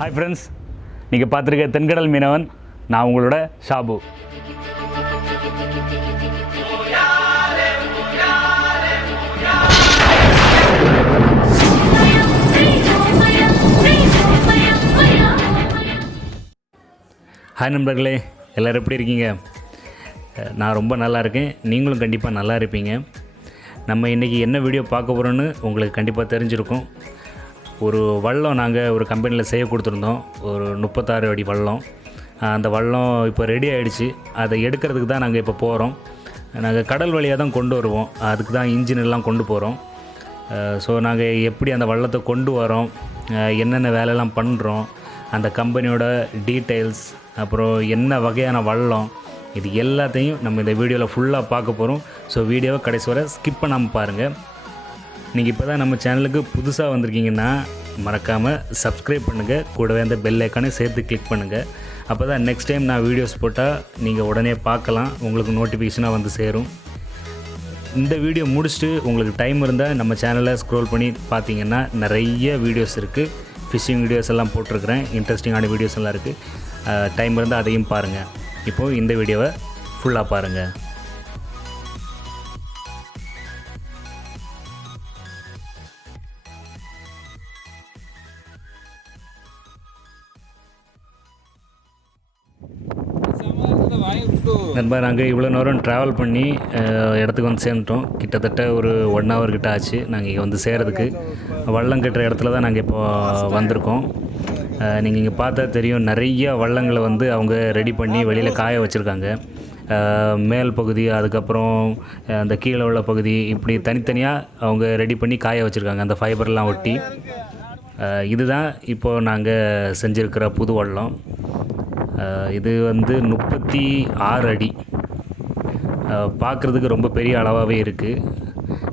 Hi friends, நீங்கள் பார்த்துருக்க தென்கடல் மீனவன். நான் உங்களோட ஷாபு. ஹாய் நண்பர்களே, எல்லோரும் எப்படி இருக்கீங்க? நான் ரொம்ப நல்லா இருக்கேன். நீங்களும் கண்டிப்பாக நல்லா இருப்பீங்க. நம்ம இன்றைக்கி என்ன வீடியோ பார்க்க போகிறோன்னு உங்களுக்கு கண்டிப்பாக தெரிஞ்சிருக்கும். ஒரு வல்லம் நாங்கள் ஒரு கம்பெனியில் செய்ய கொடுத்துருந்தோம். ஒரு 36 அடி வல்லம். அந்த வல்லம் இப்போ ரெடி ஆகிடுச்சு. அதை எடுக்கிறதுக்கு தான் நாங்கள் இப்போ போகிறோம். நாங்கள் கடல் வழியாக தான் கொண்டு வருவோம். அதுக்கு தான் இன்ஜின் எல்லாம் கொண்டு போகிறோம். ஸோ நாங்கள் எப்படி அந்த வல்லத்தை கொண்டு வரோம், என்னென்ன வேலையெல்லாம் பண்ணுறோம், அந்த கம்பெனியோட டீட்டெயில்ஸ், அப்புறம் என்ன வகையான வல்லம், இது எல்லாத்தையும் நம்ம இந்த வீடியோவில் ஃபுல்லாக பார்க்க போகிறோம். ஸோ வீடியோவை கடைசி வரை ஸ்கிப் பண்ணாமல் பாருங்கள். நீங்கள் இப்போ தான் நம்ம சேனலுக்கு புதுசாக வந்திருக்கீங்கன்னா மறக்காமல் சப்ஸ்கிரைப் பண்ணுங்கள். கூடவே அந்த பெல் ஐக்கானே சேர்த்து கிளிக் பண்ணுங்கள். அப்போ தான் நெக்ஸ்ட் டைம் நான் வீடியோஸ் போட்டால் நீங்கள் உடனே பார்க்கலாம், உங்களுக்கு நோட்டிஃபிகேஷனாக வந்து சேரும். இந்த வீடியோ முடிச்சுட்டு உங்களுக்கு டைம் இருந்தால் நம்ம சேனலை ஸ்க்ரோல் பண்ணி பார்த்தீங்கன்னா நிறைய வீடியோஸ் இருக்குது. ஃபிஷ்ஷிங் வீடியோஸ் எல்லாம் போட்டிருக்கிறேன். இன்ட்ரெஸ்டிங்கான வீடியோஸ் எல்லாம் இருக்குது. டைம் இருந்தால் அதையும் பாருங்கள். இப்போது இந்த வீடியோவை ஃபுல்லாக பாருங்கள். நண்பா, நாங்கள் இவ்வளோ நேரம் ட்ராவல் பண்ணி இடத்துக்கு வந்து சேர்ந்துட்டோம். கிட்டத்தட்ட ஒரு 1 hour கிட்ட ஆச்சு நாங்கள் இங்கே வந்து சேர்கிறதுக்கு. வல்லம் கட்டுற இடத்துல தான் நாங்கள் இப்போ வந்திருக்கோம். நீங்கள் இங்கே பார்த்தா தெரியும், நிறைய வல்லங்களை வந்து அவங்க ரெடி பண்ணி வெளியில் காய வச்சுருக்காங்க. மேல் பகுதி, அதுக்கப்புறம் அந்த கீழே உள்ள பகுதி, இப்படி தனித்தனியாக அவங்க ரெடி பண்ணி காய வச்சுருக்காங்க அந்த ஃபைபர்லாம் ஒட்டி. இதுதான் இப்போது நாங்கள் செஞ்சுருக்கிற புது வல்லம். இது வந்து 36 அடி. பார்க்குறதுக்கு ரொம்ப பெரிய அளவாகவே இருக்குது.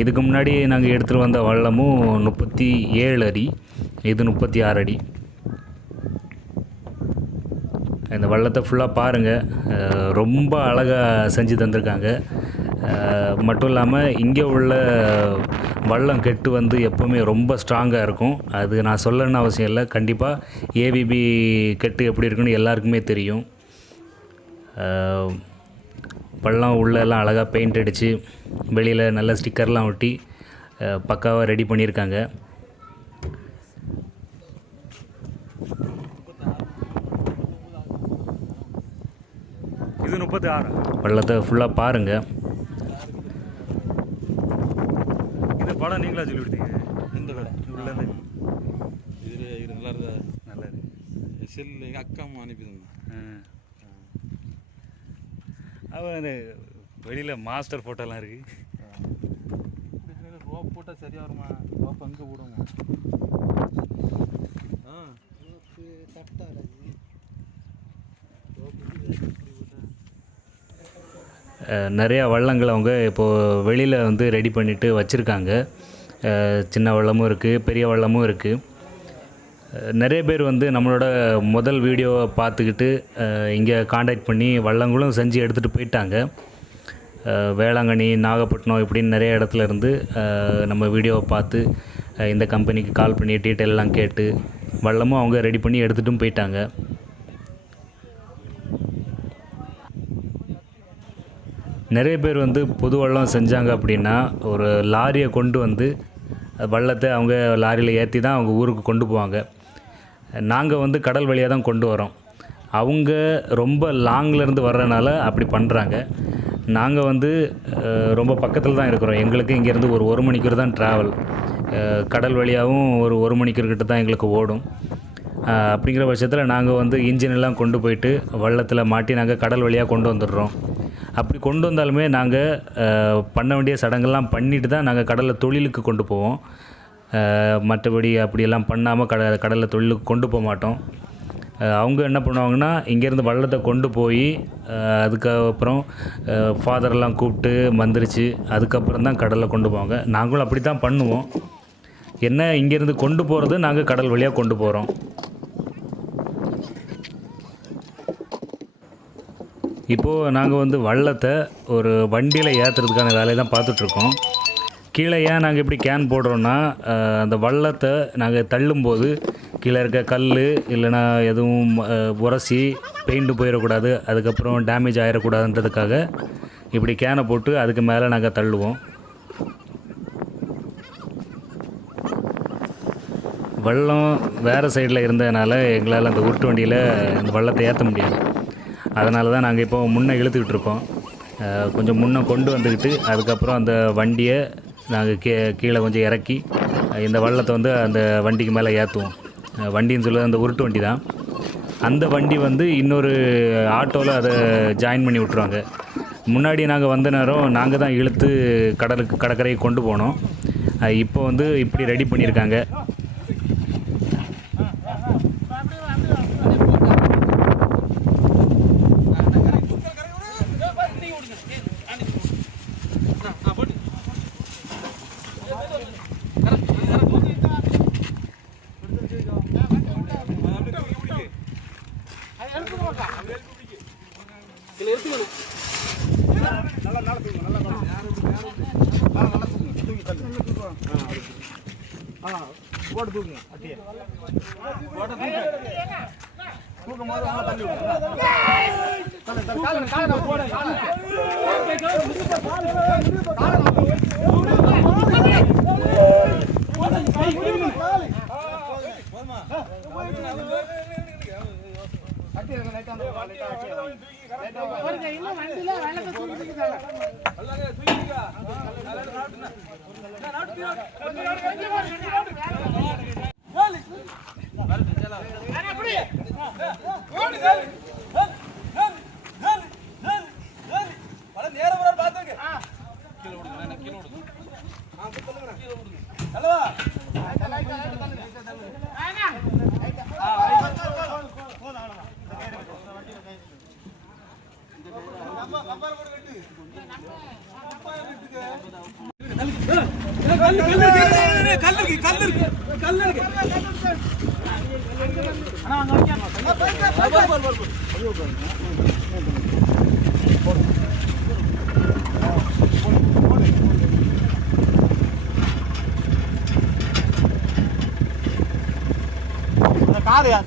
இதுக்கு முன்னாடி நாங்கள் எடுத்துகிட்டு வந்த வல்லமும் 37 அடி, இது 36 அடி. இந்த வல்லத்தை ஃபுல்லாக பாருங்கள். ரொம்ப அழகாக செஞ்சு தந்திருக்காங்க. மட்டும் இல்லாமல் இங்கே உள்ள வல்லம் கெட்டு வந்து எப்போவுமே ரொம்ப ஸ்ட்ராங்காக இருக்கும். அது நான் சொல்லணும்னு அவசியம் இல்லை. கண்டிப்பாக ஏவிபி கெட்டு எப்படி இருக்குன்னு எல்லாருக்குமே தெரியும். வல்லம் உள்ளெல்லாம் அழகாக பெயிண்ட் அடித்து வெளியில் நல்ல ஸ்டிக்கர்லாம் ஒட்டி பக்காவாக ரெடி பண்ணியிருக்காங்க. இது 36. வல்லத்தை ஃபுல்லாக பாருங்கள். இந்த படம் நீங்களா சொல்லி கொடுத்தீங்க? இந்த கடை உள்ளது இது நல்லா இருந்தா நல்லா இருக்கு. செல்லு எங்கள் அக்கா அம்மா அனுப்பியிருந்தேன். அவன் அந்த வெளியில் மாஸ்டர் ஃபோட்டோலாம் இருக்குது. ரோப் போட்டால் சரியாக வருமா? ரோப் அங்கே போடுவோம். நிறையா வல்லங்கள் அவங்க இப்போது வெளியில் வந்து ரெடி பண்ணிவிட்டு வச்சுருக்காங்க. சின்ன வல்லமும் இருக்குது, பெரிய வல்லமும் இருக்குது. நிறைய பேர் வந்து நம்மளோட முதல் வீடியோவை பார்த்துக்கிட்டு இங்கே காண்டாக்ட் பண்ணி வல்லங்களும் செஞ்சு எடுத்துகிட்டு போயிட்டாங்க. வேளாங்கண்ணி, நாகப்பட்டினம் இப்படின்னு நிறைய இடத்துல இருந்து நம்ம வீடியோவை பார்த்து இந்த கம்பெனிக்கு கால் பண்ணி டீட்டெயிலெலாம் கேட்டு வல்லமும் அவங்க ரெடி பண்ணி எடுத்துகிட்டும் போயிட்டாங்க. நிறைய பேர் வந்து புது வல்லம் செஞ்சாங்க அப்படின்னா ஒரு லாரியை கொண்டு வந்து வல்லத்தை அவங்க லாரியில் ஏற்றி தான் அவங்க ஊருக்கு கொண்டு போவாங்க. நாங்கள் வந்து கடல் வழியாக தான் கொண்டு வரோம். அவங்க ரொம்ப லாங்லேருந்து வர்றதுனால அப்படி பண்ணுறாங்க. நாங்கள் வந்து ரொம்ப பக்கத்தில் தான் இருக்கிறோம். எங்களுக்கு இங்கேருந்து ஒரு 1 மணிக்கூர் தான் ட்ராவல். கடல் வழியாகவும் ஒரு 1 மணிக்கூர்கிட்ட தான் எங்களுக்கு ஓடும். அப்படிங்கிற பட்சத்தில் நாங்கள் வந்து இன்ஜினெல்லாம் கொண்டு போயிட்டு வல்லத்தில் மாட்டி நாங்கள் கடல் வழியாக கொண்டு வந்துடுறோம். அப்படி கொண்டு வந்தாலுமே நாங்கள் பண்ண வேண்டிய சடங்கெல்லாம் பண்ணிட்டு தான் நாங்கள் கடலில் தொழிலுக்கு கொண்டு போவோம். மற்றபடி அப்படியெல்லாம் பண்ணாமல் கடலில் தொழிலுக்கு கொண்டு போக மாட்டோம். அவங்க என்ன பண்ணுவாங்கன்னா, இங்கேருந்து வல்லத்தை கொண்டு போய் அதுக்கப்புறம் ஃபாதரெல்லாம் கூப்பிட்டு மந்திரிச்சு அதுக்கப்புறம் தான் கடலில் கொண்டு போவாங்க. நாங்களும் அப்படி தான் பண்ணுவோம். என்ன, இங்கேருந்து கொண்டு போகிறது நாங்கள் கடல் வழியாக கொண்டு போகிறோம். இப்போது நாங்கள் வந்து வல்லத்தை ஒரு வண்டியில் ஏற்றுறதுக்கான வேலையை தான் பார்த்துட்ருக்கோம். கீழே ஏன் நாங்கள் இப்படி கேன் போடுறோன்னா, அந்த வல்லத்தை நாங்கள் தள்ளும்போது கீழே இருக்க கல் இல்லைனா எதுவும் உரசி பெயிண்ட்டு போயிடக்கூடாது, அதுக்கப்புறம் டேமேஜ் ஆகிடக்கூடாதுன்றதுக்காக இப்படி கேனை போட்டு அதுக்கு மேலே நாங்கள் தள்ளுவோம். வள்ளம் வேறு சைடில் இருந்ததுனால எங்களால் அந்த உருட்டு வண்டியில் இந்த வள்ளத்தை ஏற்ற முடியாது. அதனால தான் நாங்கள் இப்போ முன்னே இழுத்துக்கிட்டு இருக்கோம். கொஞ்சம் முன்னே கொண்டு வந்துக்கிட்டு அதுக்கப்புறம் அந்த வண்டியை நாங்கள் கீழே கொஞ்சம் இறக்கி இந்த வள்ளத்தை வந்து அந்த வண்டிக்கு மேலே ஏற்றுவோம். வண்டின்னு சொல்லுவது அந்த உருட்டு வண்டி தான். அந்த வண்டி வந்து இன்னொரு ஆட்டோவில் அதை ஜாயின் பண்ணி விட்ருவாங்க. முன்னாடி நாங்கள் வந்த நேரம் நாங்கள் தான் இழுத்து கடற்கரைக்கு கொண்டு போனோம். இப்போ வந்து இப்படி ரெடி பண்ணியிருக்காங்க. போட்டு தூக்குங்க அட்டியே போட்டு தூக்கும் போது அவங்க தள்ளி விடுங்க கால போடு கார் யார்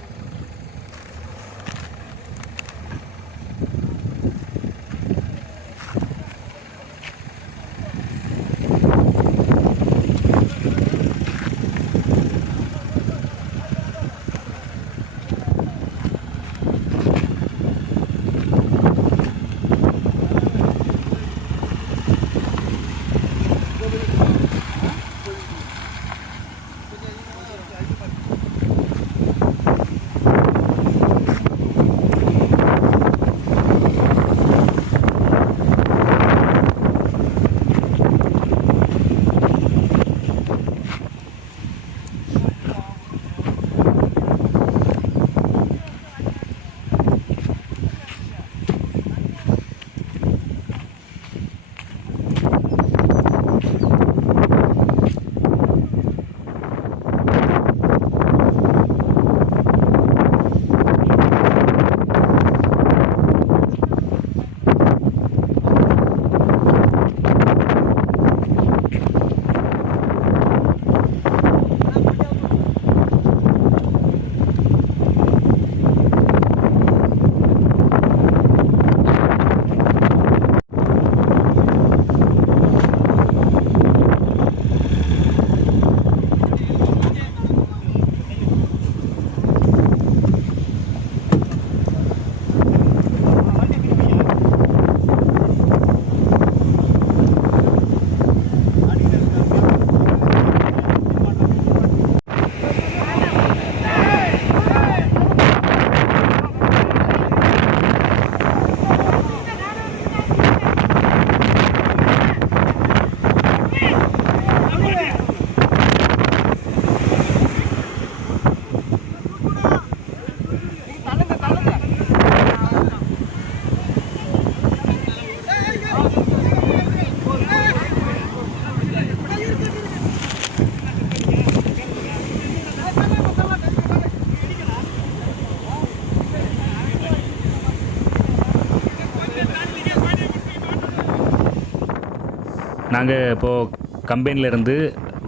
நாங்கள் இப்போது கம்பெனிலேருந்து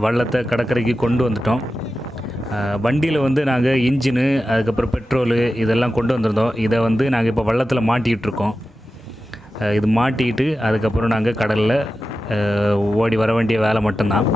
வள்ளத்தை கடற்கரைக்கு கொண்டு வந்துட்டோம். வண்டியில் வந்து நாங்கள் இன்ஜினு அதுக்கப்புறம் பெட்ரோலு இதெல்லாம் கொண்டு வந்திருந்தோம். இதை வந்து நாங்கள் இப்போ வள்ளத்தில் மாட்டிகிட்ருக்கோம். இது மாட்டிக்கிட்டு அதுக்கப்புறம் நாங்கள் கடலில் ஓடி வர வேண்டிய வேலை மட்டும்தான்.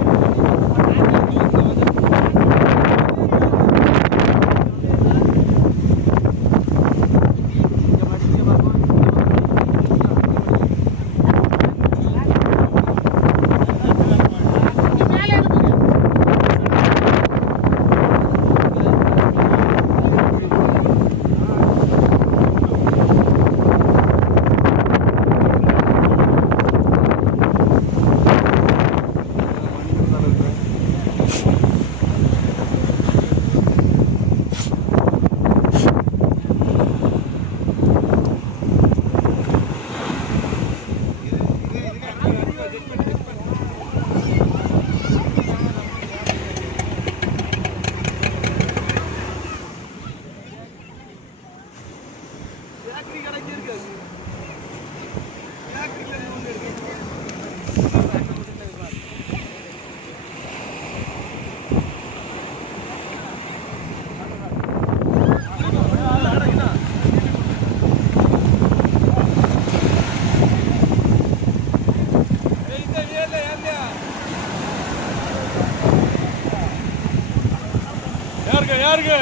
யாருங்க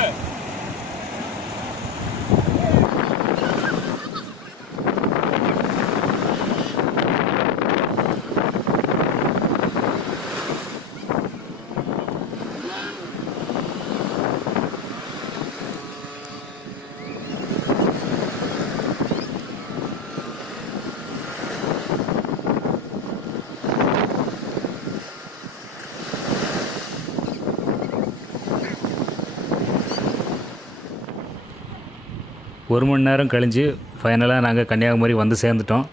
ஒரு மணி நேரம் கழிஞ்சு ஃபைனலாக நாங்கள் கன்னியாகுமரி வந்து சேர்ந்துட்டோம்.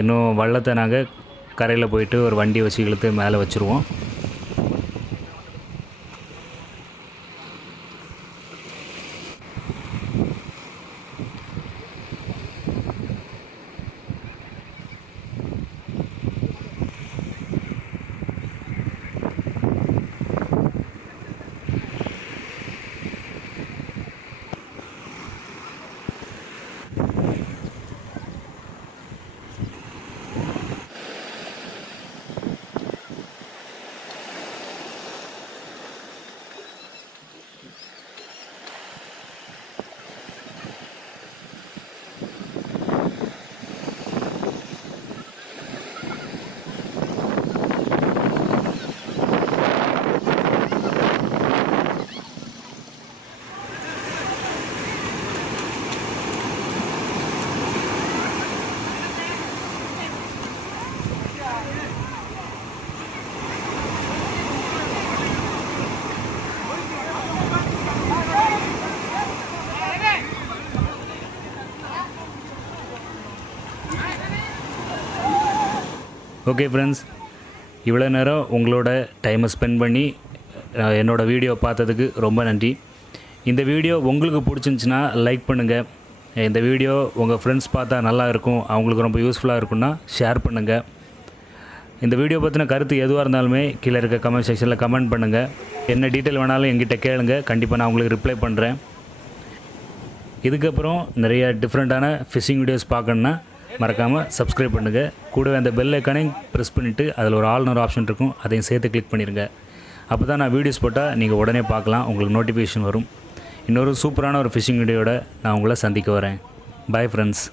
இன்னும் வள்ளத்தை நாங்கள் கரையில் போயிட்டு ஒரு வண்டி வச்சு இழுத்து மேலே வச்சுருவோம். ஓகே ஃப்ரெண்ட்ஸ், இவ்வளோ நேரம் உங்களோட டைமை ஸ்பெண்ட் பண்ணி என்னோடய வீடியோ பார்த்ததுக்கு ரொம்ப நன்றி. இந்த வீடியோ உங்களுக்கு பிடிச்சிருந்துச்சின்னா லைக் பண்ணுங்கள். இந்த வீடியோ உங்கள் ஃப்ரெண்ட்ஸ் பார்த்தா நல்லா இருக்கும், அவங்களுக்கு ரொம்ப யூஸ்ஃபுல்லாக இருக்குன்னா ஷேர் பண்ணுங்கள். இந்த வீடியோ பற்றின கருத்து எதுவாக இருந்தாலுமே கீழே இருக்க கமெண்ட் செக்ஷனில் கமெண்ட் பண்ணுங்கள். என்ன டீட்டெயில் வேணாலும் எங்கிட்ட கேளுங்க, கண்டிப்பாக நான் உங்களுக்கு ரிப்ளை பண்ணுறேன். இதுக்கப்புறம் நிறைய டிஃப்ரெண்ட்டான ஃபிஷிங் வீடியோஸ் பார்க்கணுன்னா மறக்காமல் சப்ஸ்கிரைப் பண்ணுங்கள். கூடவே அந்த பெல் ஐக்கானையும் ப்ரெஸ் பண்ணிவிட்டு அதில் ஒரு ஆல்னு ஆப்ஷன் இருக்கும், அதையும் சேர்த்து கிளிக் பண்ணிடுங்க. அப்போ தான் நான் வீடியோஸ் போட்டால் நீங்கள் உடனே பார்க்கலாம், உங்களுக்கு நோட்டிஃபிகேஷன் வரும். இன்னொரு சூப்பரான ஒரு ஃபிஷிங் வீடியோட நான் உங்களை சந்திக்க வரேன். Bye friends.